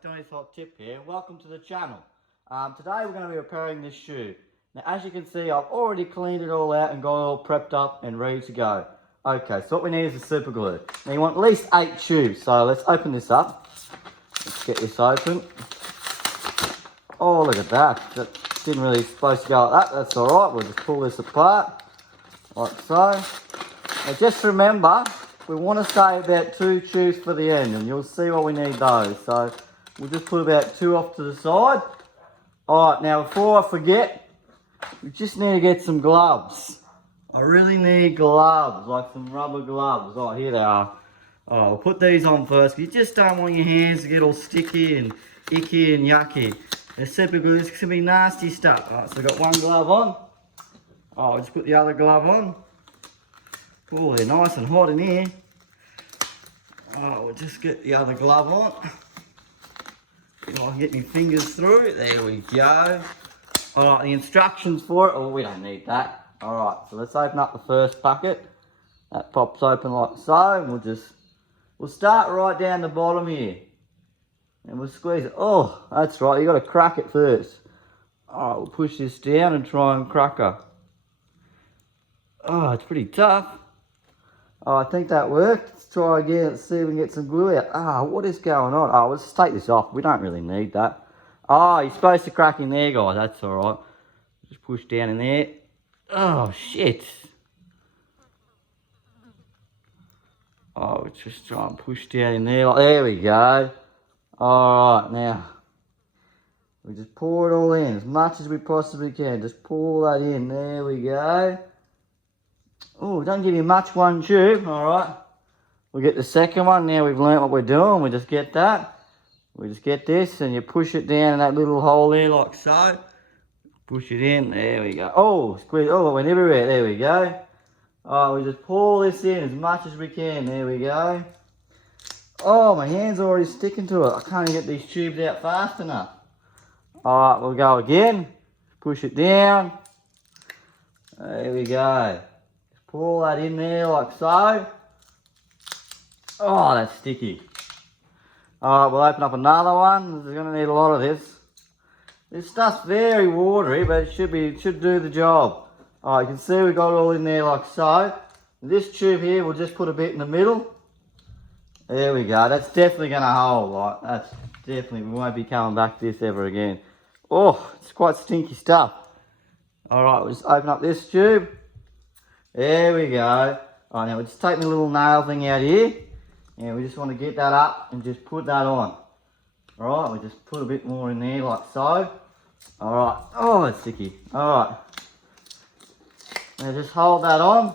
Tony's Hot Tip here. Welcome to the channel. Today we're going to be repairing this shoe. Now as you can see, I've already cleaned it all out and got it all prepped up and ready to go. Okay, so what we need is the super glue. Now you want at least 8 tubes, so let's open this up. Let's get this open. Oh, look at that. That didn't really supposed to go like that. That's alright, we'll just pull this apart like so. Now just remember, we want to save about 2 tubes for the end, and you'll see why we need those. So we'll just put about 2 off to the side. Alright, now before I forget, we just need to get some gloves. I really need gloves, like some rubber gloves. Oh, here they are. Oh, I'll put these on first. You just don't want your hands to get all sticky and icky and yucky. They're super glue. This can be nasty stuff. Alright, so I've got one glove on. Oh, I'll just put the other glove on. Oh, they're nice and hot in here. Oh, we'll just get the other glove on. I can get my fingers through it. There we go. Alright, the instructions for it. Oh, we don't need that. Alright, so let's open up the first packet. That pops open like so. And we'll start right down the bottom here. And we'll squeeze it. Oh, that's right. You got to crack it first. Alright, we'll push this down and try and crack her. Oh, it's pretty tough. Oh, I think that worked. Let's try again. Let's see if we can get some glue out. Ah, what is going on? Oh, let's take this off. We don't really need that. Oh, you're supposed to crack in there, guys. That's all right. Just push down in there. Oh, shit. Oh, just try and push down in there. There we go. All right, now. We just pour it all in as much as we possibly can. Just pour that in. There we go. Oh, don't give you much one tube, alright. We'll get the second one. Now we've learnt what we're doing. We just get that. We just get this and you push it down in that little hole there like so. Push it in. There we go. Oh, squeeze. Oh, it went everywhere. There we go. Oh, we just pour this in as much as we can. There we go. Oh, my hand's already sticking to it. I can't even get these tubes out fast enough. Alright, we'll go again. Push it down. There we go. Pour that in there like so. Oh, that's sticky. Alright, we'll open up another one. We're going to need a lot of this. This stuff's very watery, but it should do the job. Alright, you can see we got it all in there like so. This tube here, we'll just put a bit in the middle. There we go. That's definitely going to hold. Like, that's definitely, we won't be coming back to this ever again. Oh, it's quite stinky stuff. Alright, we'll just open up this tube. There we go. Alright, now we're just taking the little nail thing out here. And we just want to get that up and just put that on. Alright, we just put a bit more in there like so. Alright. Oh, it's sticky. Alright. Now just hold that on.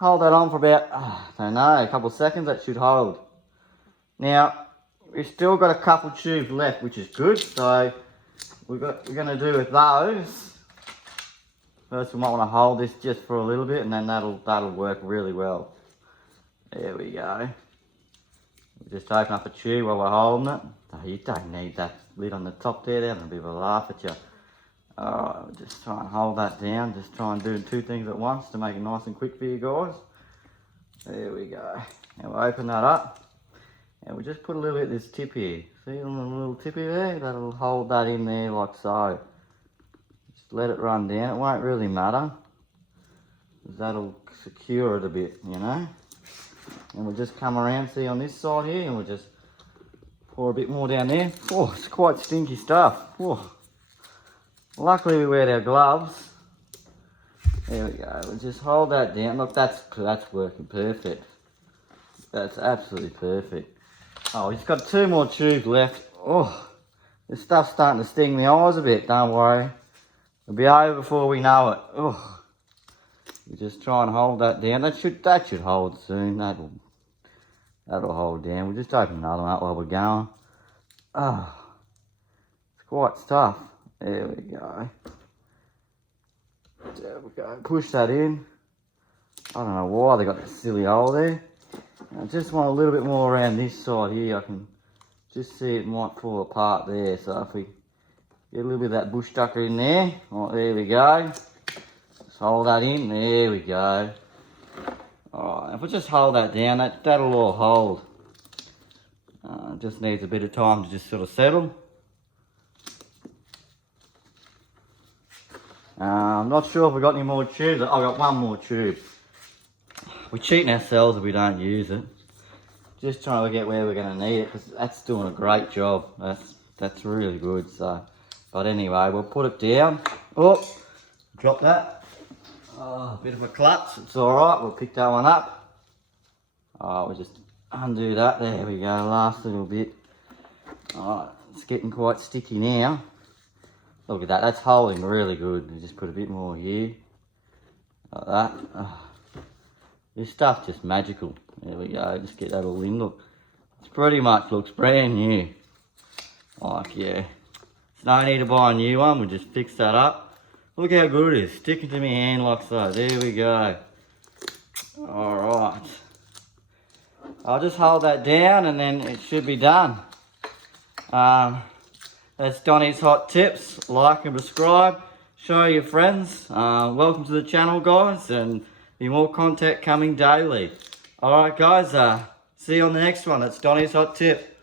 Hold that on for about, I don't know, a couple of seconds. That should hold. Now, we've still got a couple tubes left, which is good. So, we're going to do with those. First, we might want to hold this just for a little bit, and then that'll work really well. There we go. We just open up a tube while we're holding it. Oh, you don't need that lid on the top there. They're having a bit of a laugh at you. Alright, we'll just try and hold that down. Just try and do 2 things at once to make it nice and quick for you guys. There we go. Now we'll open that up. And we'll just put a little bit of this tip here. See on the little tippy there? That'll hold that in there like so. Let it run down, it won't really matter. That'll secure it a bit, you know. And we'll just come around, see on this side here, and we'll just pour a bit more down there. Oh, it's quite stinky stuff. Oh. Luckily we wear our gloves. There we go, we'll just hold that down. Look, that's working perfect. That's absolutely perfect. Oh, we've just got 2 more tubes left. Oh, this stuff's starting to sting the eyes a bit, don't worry. It'll be over before we know it. Oh, we just try and hold that down. That should hold soon. That'll hold down. We'll just open another one up while we're going. Oh, it's quite tough. There we go. There we go. Push that in. I don't know why they got that silly hole there. I just want a little bit more around this side here. I can just see it might fall apart there. So if we get a little bit of that bush tucker in there. Oh, there we go. Just hold that in. There we go. Alright, if we just hold that down, that'll all hold. It just needs a bit of time to just sort of settle. I'm not sure if we've got any more tubes. I've got one more tube. We're cheating ourselves if we don't use it. Just trying to get where we're going to need it, because that's doing a great job. That's really good. So, but anyway, we'll put it down. Oh, drop that. Oh, a bit of a klutz. It's all right. We'll pick that one up. Oh, we'll just undo that. There we go. Last little bit. All right, it's getting quite sticky now. Look at that. That's holding really good. We just put a bit more here, like that. Oh. This stuff's just magical. There we go, just get that all in. Look, it's pretty much looks brand new. Like, yeah. There's no need to buy a new one, we'll just fix that up. Look how good it is, sticking to my hand like so. There we go. Alright. I'll just hold that down and then it should be done. That's Donny's Hot Tips. Like and subscribe. Show your friends. Welcome to the channel, guys, and be more content coming daily. Alright guys, see you on the next one. That's Donny's Hot Tip.